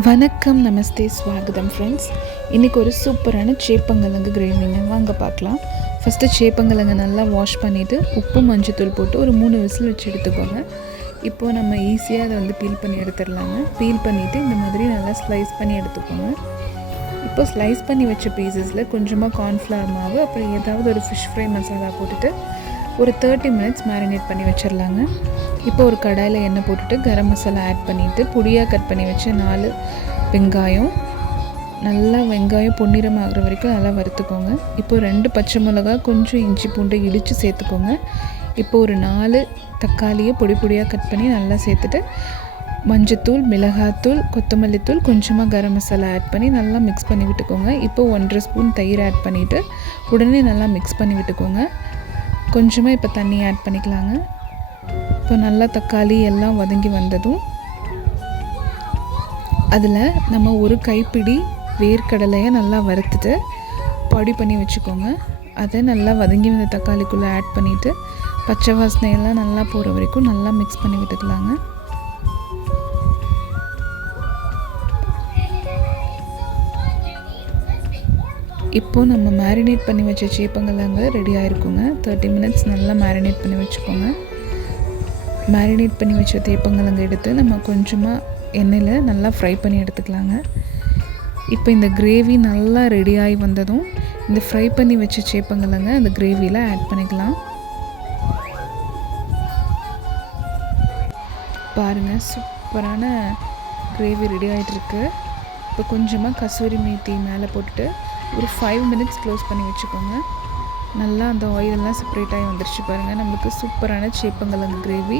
வணக்கம், நமஸ்தே, ஸ்வாகதம் ஃப்ரெண்ட்ஸ். இன்றைக்கி ஒரு சூப்பரான சேப்பங்கிழங்கு கிரேவிங்க வாங்க பார்க்கலாம். ஃபஸ்ட்டு சேப்பங்கிழங்கு நல்லா வாஷ் பண்ணிவிட்டு உப்பு மஞ்சத்தூள் போட்டு ஒரு 3 விசில் வச்சு எடுத்துக்கோங்க. இப்போது நம்ம ஈஸியாக அதை பீல் பண்ணி எடுத்துடலாங்க. பீல் பண்ணிவிட்டு இந்த மாதிரி நல்லா ஸ்லைஸ் பண்ணி எடுத்துக்கோங்க. இப்போ ஸ்லைஸ் பண்ணி வச்ச பீசஸில் கொஞ்சமாக கார்ன்ஃப்ளவர் மாவு, அப்புறம் ஏதாவது ஒரு ஃபிஷ் ஃப்ரை மசாலா போட்டுட்டு ஒரு 30 மினிட்ஸ் மேரினேட் பண்ணி வச்சிடலாங்க. இப்போ ஒரு கடாயில் எண்ணெய் போட்டுட்டு கரம் மசாலா ஆட் பண்ணிவிட்டு பொடியாக கட் பண்ணி வச்சு 4 வெங்காயம், நல்லா வெங்காயம் பொன்னிறமாகிற வரைக்கும் நல்லா வறுத்துக்கோங்க. இப்போ 2 பச்சை மிளகா, கொஞ்சம் இஞ்சி பூண்டை இடித்து சேர்த்துக்கோங்க. இப்போ ஒரு 4 தக்காளியை பொடி பொடியாக கட் பண்ணி நல்லா சேர்த்துட்டு மஞ்சத்தூள், மிளகாத்தூள், கொத்தமல்லி தூள், கொஞ்சமாக கரம் மசாலா ஆட் பண்ணி நல்லா மிக்ஸ் பண்ணி விட்டுக்கோங்க. இப்போ 1.5 ஸ்பூன் தயிர் ஆட் பண்ணிவிட்டு உடனே நல்லா மிக்ஸ் பண்ணி விட்டுக்கோங்க. கொஞ்சமாக இப்போ தண்ணி ஆட் பண்ணிக்கலாங்க. இப்போ நல்லா தக்காளி எல்லாம் வதங்கி வந்ததும் அதில் நம்ம ஒரு கைப்பிடி வேர்க்கடலையை நல்லா வறுத்துட்டு பொடி பண்ணி வச்சுக்கோங்க. அதை நல்லா வதங்கி வந்த தக்காளிக்குள்ளே ஆட் பண்ணிவிட்டு பச்சை வாசனையெல்லாம் நல்லா போகிற வரைக்கும் நல்லா மிக்ஸ் பண்ணி விட்டுக்கலாங்க. இப்போது நம்ம மேரினேட் பண்ணி வச்ச சேப்பங்கிழங்கு ரெடி ஆகிருக்குங்க. 30 மினிட்ஸ் நல்லா மேரினேட் பண்ணி வச்சுக்கோங்க. மேரினேட் பண்ணி வச்ச சேப்பங்கிழங்கு எடுத்து நம்ம கொஞ்சமாக எண்ணெயில் நல்லா ஃப்ரை பண்ணி எடுத்துக்கலாங்க. இப்போ இந்த கிரேவி நல்லா ரெடி ஆகி வந்ததும் இந்த ஃப்ரை பண்ணி வச்ச சேப்பங்கிழங்கு அந்த கிரேவியில் ஆட் பண்ணிக்கலாம். பாருங்கள், சூப்பரான கிரேவி ரெடி ஆகிட்டுருக்கு. இப்போ கொஞ்சமாக கசூரி மேத்தி மேலே போட்டுட்டு ஒரு 5 மினிட்ஸ் க்ளோஸ் பண்ணி வச்சுக்கோங்க. நல்லா அந்த ஆயிலெல்லாம் செப்பரேட் ஆகி வந்துருச்சு பாருங்கள். நம்மளுக்கு சூப்பரான சேப்பங்கிழங்கு கிரேவி,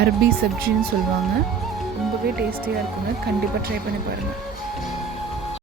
அரபி சப்ஜின்னு சொல்லுவாங்க. ரொம்பவே டேஸ்டியாக இருக்குங்க. கண்டிப்பாக ட்ரை பண்ணி பாருங்கள்.